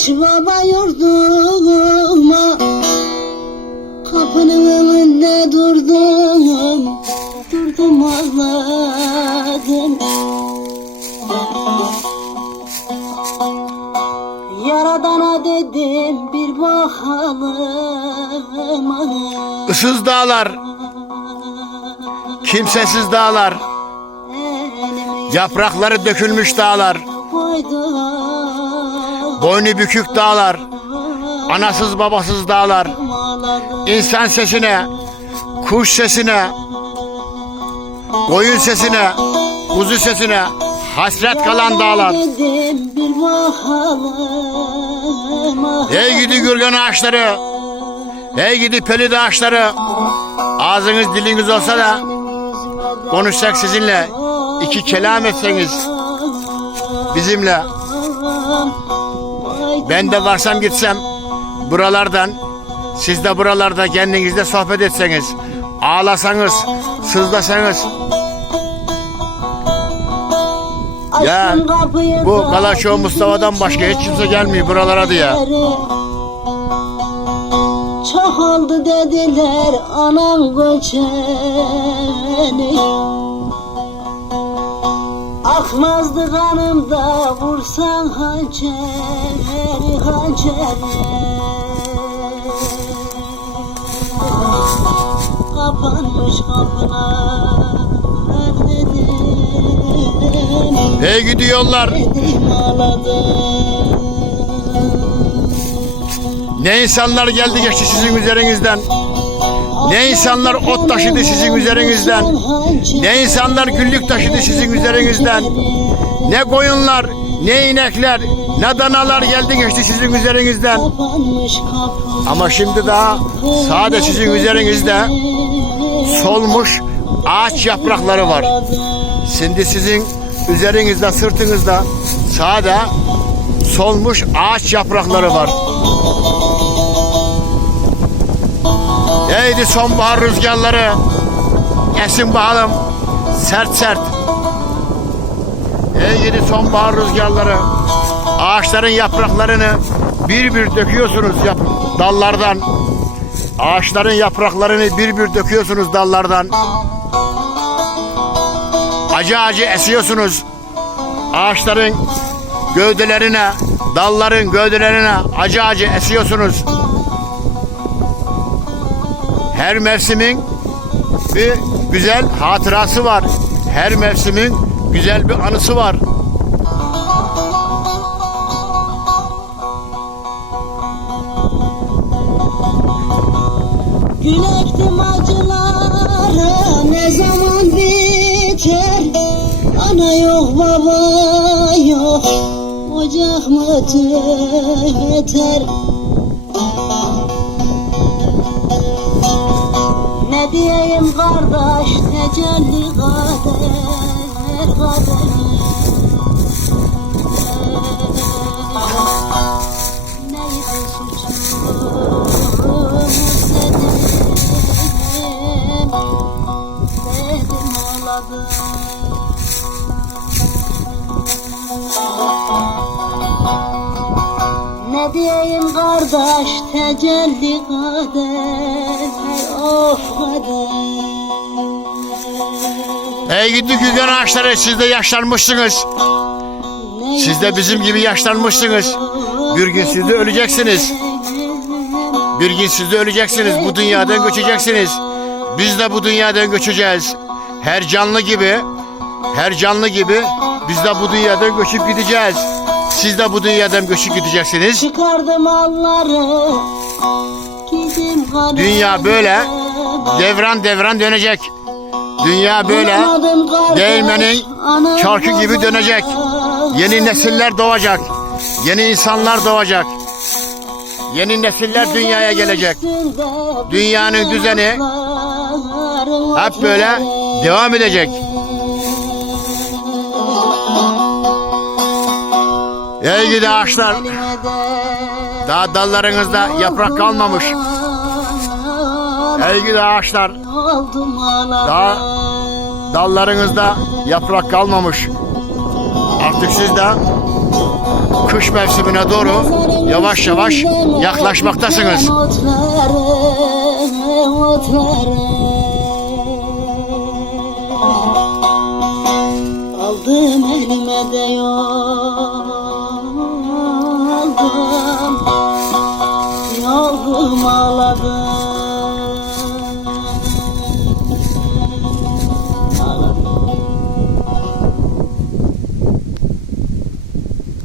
Kardeş baba yurduma Kapının önünde durdum. Durdum ağladım. Yaradana dedim bir bakalım. Issız dağlar, kimsesiz dağlar, yaprakları dökülmüş dağlar, koydum boynu bükük dağlar, anasız babasız dağlar, insan sesine, kuş sesine, koyun sesine, kuzu sesine hasret kalan dağlar. Hey gidi gürgen ağaçları, hey gidi peli ağaçları, ağzınız diliniz olsa da konuşsak sizinle, iki kelam etseniz bizimle, ben de varsam gitsem buralardan, siz de buralarda kendinizle sohbet etseniz, ağlasanız, sızlasanız, Ya, bu Kalaşo Mustafa'dan başka hiç kimse gelmiyor buralara diye. Çok oldu dediler anam göçeni Akmazdı kanımda vursan hançeri hançeri Kapanmış kapılar dedim. Hey gidi yollar, Dedim ağladım. Ne insanlar geldi geçti sizin üzerinizden, ne insanlar ot taşıdı sizin üzerinizden, ne insanlar güllük taşıdı sizin üzerinizden, ne koyunlar, ne inekler, ne danalar geldi geçti sizin üzerinizden. Ama şimdi daha sade sizin üzerinizde solmuş ağaç yaprakları var. Şimdi sizin üzerinizde, sırtınızda sade solmuş ağaç yaprakları var. Neydi sonbahar rüzgarları? Esin bakalım sert sert. Ey gidi sonbahar rüzgarları. Ağaçların yapraklarını bir bir döküyorsunuz yap dallardan. Ağaçların yapraklarını bir bir döküyorsunuz dallardan. Acı acı esiyorsunuz. Ağaçların gövdelerine, dalların gövdelerine acı acı esiyorsunuz. Her mevsimin bir güzel hatırası var. Her mevsimin güzel bir anısı var. Gül ektim acıları ne zaman biter Ana yok baba yok Ocak mı tüter diyeyim kardeş tecelli kader kader Diyeyim kardeş tecelli kader Of kader Ey gidi gügen ağaçları siz de yaşlanmışsınız. Siz de bizim gibi yaşlanmışsınız. Bir gün siz de öleceksiniz. Bir gün siz de öleceksiniz. Bu dünyadan göçeceksiniz. Biz de bu dünyadan göçeceğiz. Her canlı gibi, her canlı gibi biz de bu dünyadan göçüp gideceğiz. Siz de bu dünyadan göçüp gideceksiniz. Çıkardım kanı Dünya böyle devran devran dönecek. Dünya böyle değirmenin çarkı gibi dönecek. Yeni nesiller doğacak. Yeni insanlar doğacak. Yeni nesiller dünyaya gelecek. Dünyanın düzeni hep böyle devam edecek. Ey gidi ağaçlar. Daha dallarınızda yaprak kalmamış. Ey gidi ağaçlar. Daha dallarınızda yaprak kalmamış. Artık siz de kış mevsimine doğru yavaş yavaş yaklaşmaktasınız. Aldım elime de yoldım ağladım